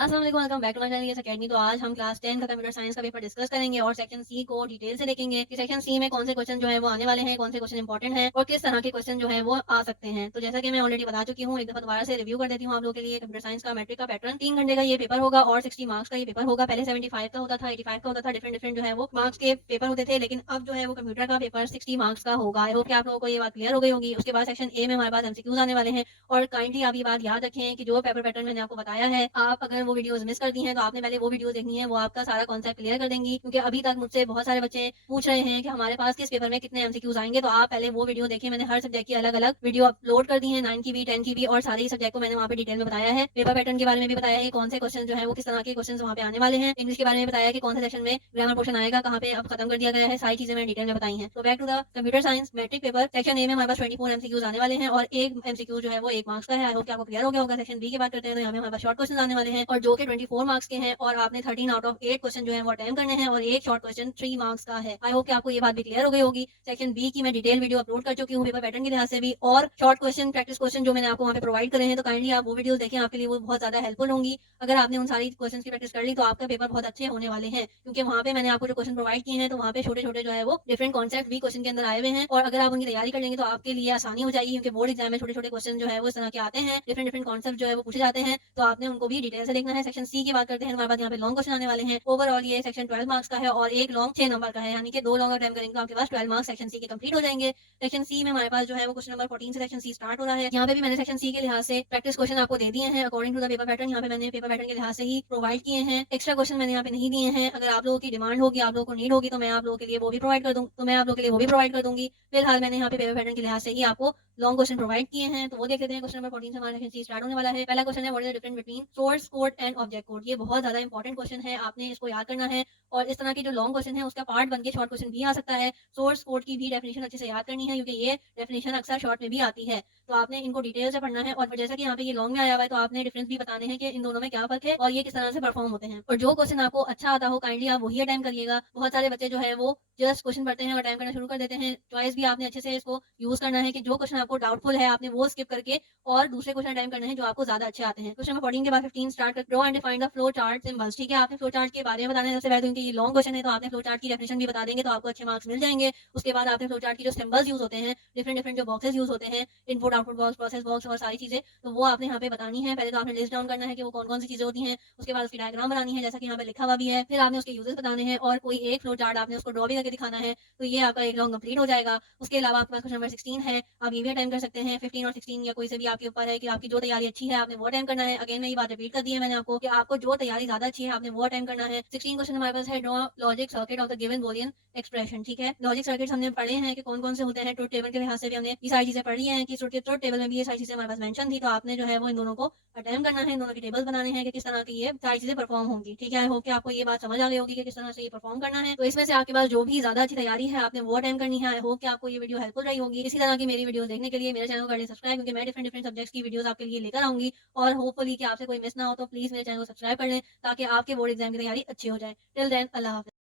अस्सलाम वालेकुम, welcome back to my channel Yes Academy. तो आज हम क्लास 10 का कंप्यूटर साइंस का पेपर डिस्कस करेंगे और सेक्शन सी को डिटेल से देखेंगे कि सेक्शन सी में कौन से क्वेश्चन जो है वो आने वाले हैं, कौन से क्वेश्चन इंपॉर्टेंट हैं और किस तरह के क्वेश्चन जो है वो आ सकते हैं। तो जैसा कि मैं ऑलरेडी बता चुकी हूँ, एक दफा दोबारा से रिव्यू कर देती हूँ आप लोगों के लिए। कंप्यूटर साइंस का मैट्रिक का पैटर्न 3 घंटे का ये पेपर होगा और 60 मार्क्स का ये पेपर होगा। पहले 75 का होता था, 85 का होता था, डिफरेंट डिफरेंट जो है वो मार्क्स के पेपर होते थे, लेकिन अब जो है वो कंप्यूटर का पेपर 60 मार्क्स का होगा। आई होप कि आप लोगों को ये बात क्लियर हो गई होगी। उसके बाद सेक्शन ए में हमारे पास एमसीक्यूज आने वाले हैं और काइंडली आप ये बात याद रखें कि जो पेपर पैटर्न मैंने आपको बताया है, आप अगर वो वीडियोस मिस कर दी हैं तो आपने पहले वो वीडियो देखनी है, वो आपका सारा कॉन्सेप्ट क्लियर कर देंगी। क्योंकि अभी तक मुझसे बहुत सारे बच्चे पूछ रहे हैं कि हमारे पास किस पेपर में कितने एमसीक्यूज आएंगे, तो आप पहले वो वीडियो देखें। मैंने हर सब्जेक्ट की अलग अलग वीडियो अपलोड कर दी है, 9 की भी, 10 की भी, और सारे ही सब्जेक्ट को मैंने वहाँ पे डिटेल में बताया है। पेपर पैटर्न के बारे में भी बताया है, कौन से क्वेश्चन जो है वो किस तरह के क्वेश्चन वहाँ पे आने वाले हैं। इंग्लिश के बारे में बताया कि कौन से सेक्शन में ग्रामर पोर्शन आएगा, कहाँ पे अब खत्म कर दिया गया है, सारी चीजें मैंने डिटेल में बताई हैं। तो back to the computer science matric paper section A में हमारे पास 24 एमसीक्यूज आने वाले हैं और एक एमसीक्यू जो है वो 1 मार्क्स का है। आई होप कि आपको क्लियर हो गया होगा। सेक्शन बी की बात करते हैं तो यहाँ पे हमारे पास शॉर्ट क्वेश्चन आने वाले हैं और जो कि 24 मार्क्स के हैं और आपने 13 आउट ऑफ 8 क्वेश्चन जो है वो अटेम्प्ट करने हैं और एक शॉर्ट क्वेश्चन 3 मार्क्स का है। आई होप कि आपको ये बात भी क्लियर हो गई होगी। सेक्शन बी की मैं डिटेल वीडियो अपलोड कर चुकी हूँ पेपर पैटर्न के लिहाज से भी, और शॉर्ट क्वेश्चन प्रैक्टिस क्वेश्चन जो मैंने आपको वहाँ पे प्रोवाइड करे हैं, तो काइंडली आप वो वीडियो देखें, आपके लिए वो बहुत ज्यादा हेल्पफुल होंगी। अगर आपने उन सारी क्वेश्चन की प्रैक्टिस कर ली तो आपका पेपर बहुत अच्छे होने वाले हैं, क्योंकि वहाँ पे मैंने आपको जो क्वेश्चन प्रोवाइड किए हैं तो वहाँ पे छोटे छोटे जो है वो डिफरेंट कॉन्सेप्ट भी क्वेश्चन के अंदर आए हुए हैं, और अगर आप उनकी तैयारी कर लेंगे तो आपके लिए आसानी हो जाएगी। क्योंकि बोर्ड एग्जाम में छोटे छोटे क्वेश्चन जो है वो इस तरह के आते हैं, डिफरेंट डिफरेंट कॉन्सेप्ट जो है वो पूछे जाते हैं, तो आपने उनको भी डिटेल से देखना है। सेक्शन सी की बात करते हैं, हमारे पास यहाँ पे लॉन्ग क्वेश्चन आने वाले हैं। ओवरऑल ये सेक्शन 12 मार्क्स का है और एक लॉन्ग 6 नंबर का है, यानी कि 2 लॉन्ग अटेम्प्ट करेंगे तो आपके पास 12 मार्क्स सेक्शन सी के कंप्लीट हो जाएंगे। सेक्शन सी में हमारे पास जो है वो क्वेश्चन नंबर 14 से सेक्शन सी स्टार्ट हो रहा है। यहाँ पे भी मैंने सेक्शन सी के लिहाज से प्रैक्टिस क्वेश्चन आपको दे दिए हैं according to the paper pattern. यहाँ पे मैंने पेपर पैटर्न के लिहाज से ही प्रोवाइड किए हैं, एक्स्ट्रा क्वेश्चन मैंने यहाँ पे नहीं दिए हैं। अगर आप लोगों की डिमांड होगी, आप लोगों को नीड होगी, तो मैं आप लोगों के लिए वो भी प्रोवाइड कर दूँ, तो मैं आप लोगों के लिए वो भी प्रोवाइड कर दूंगी। फिलहाल मैंने यहाँ पे पेपर पैटर्न के लिहाज से ही आपको लॉन्ग क्वेश्चन प्रोवाइड किए हैं, तो वो देख लेते हैं। क्वेश्चन नंबर 14 से हमारा सेक्शन सी स्टार्ट होने वाला है। पहला क्वेश्चन है, what is the difference between source code and object code. ये बहुत ज्यादा इंपॉर्टेंट क्वेश्चन है, आपने इसको याद करना है। और इस तरह के जो लॉन्ग क्वेश्चन है उसका पार्ट बन के शॉर्ट क्वेश्चन भी आ सकता है। सोर्स कोड की भी डेफिनेशन अच्छे से याद करनी है, क्योंकि ये डेफिनेशन अक्सर शॉर्ट में भी आती है, तो आपने इनको डिटेल से पढ़ना है। और फिर जैसा कि यहाँ पे ये लॉन्ग में आया हुआ है, तो आपने डिफरेंस भी बताने हैं कि इन दोनों में क्या फर्क है और ये किस तरह से परफॉर्म होते हैं। और जो क्वेश्चन आपको अच्छा आता हो काइंडली आप वही अटेम्प्ट करिएगा। बहुत सारे बच्चे जो है वो जस्ट क्वेश्चन पढ़ते हैं और अटेम्प्ट करना शुरू कर देते हैं। चॉइस भी आपने अच्छे से इसको यूज करना है कि जो क्वेश्चन आपको डाउटफुल है आपने वो स्किप करके और दूसरे क्वेश्चन अटेम्प्ट करने हैं जो आपको ज्यादा अच्छे आते हैं। क्वेश्चन नंबर 14 के बाद 15 स्टार्ट कर, draw and define the flow chart symbols. ठीक है, आपने फ्लो चार्ट के बारे में बताना है सबसे पहले, क्योंकि ये लॉन्ग क्वेश्चन है तो आपने फ्लो चार्ट की डेफिनेशन भी बता देंगे तो आपको अच्छे मार्क्स मिल जाएंगे। उसके बाद आपने फ्लो चार्ट की जो सिंबल्स यूज होते हैं, डिफरेंट डिफरेंट जो बॉक्सेस यूज होते हैं, input output box, process box और सारी चीजें, तो वो आपने यहाँ पे बतानी है। पहले तो आपने लिस्ट डाउन करना है कि वो कौन कौन सी चीजें होती हैं, उसके बाद उसकी डायग्राम बनानी है जैसा कि यहाँ पे लिखा हुआ भी है, फिर आपने उसके यूजेस बताने हैं और कोई एक फ्लो चार्ट आपने उसको ड्रॉ भी करके दिखाना है। तो ये आपका एक लॉन्ग कंप्लीट हो जाएगा। उसके अलावा आपके पास क्वेश्चन नंबर 16 है, आप ये भी अटेम्प्ट कर सकते हैं। 15 और 16 या कोई से भी आपके ऊपर है कि आपकी जो तैयारी अच्छी है आपने वो अटेम्प्ट करना है। अगेन मैं ये बात रिपीट कर दी है मैंने आपको कि आपको जो तैयारी ज्यादा अच्छी है आपने वो अटेम्प्ट करना है। 16 क्वेश्चन हमारे पास है, draw logic circuit of the given Boolean expression. ठीक है, लॉजिक सर्किट हमने पढ़े हैं कि कौन कौन से होते हैं, ट्रुथ टेबल के लिहाज से भी हमने ये सारी चीजें पढ़ी हैं कि ट्रुथ टेबल में भी ये सारी चीजें हमारे पास मेंशन थी, तो आपने जो है वो इन दोनों को अटेम्प्ट करना है, इन दोनों के टेबल्स बनाने हैं कि किस तरह की ये सारी चीजें परफॉर्म होंगी। ठीक है, आई होप कि आपको ये बात समझ आ गई होगी कि किस तरह से ये परफॉर्म करना है। तो इसमें से आपके पास जो भी ज्यादा अच्छी तैयारी है आपने वो अटेम्प्ट करनी है। आई होप कि आपको ये वीडियो हेल्पफुल रही होगी। इसी तरह की मेरी वीडियो देखने के लिए मेरे चैनल को कर लें सब्सक्राइब, क्योंकि मैं डिफरेंट डिफरेंट सब्जेक्ट्स की वीडियोस आपके लिए लेकर आऊंगी और होपफुली कि आपसे कोई मिस ना हो। तो प्लीज मेरे चैनल को सब्सक्राइब कर लें ताकि आपके बोर्ड एग्जाम की तैयारी अच्छी हो जाए। टिल देन, अल्लाह हाफिज़।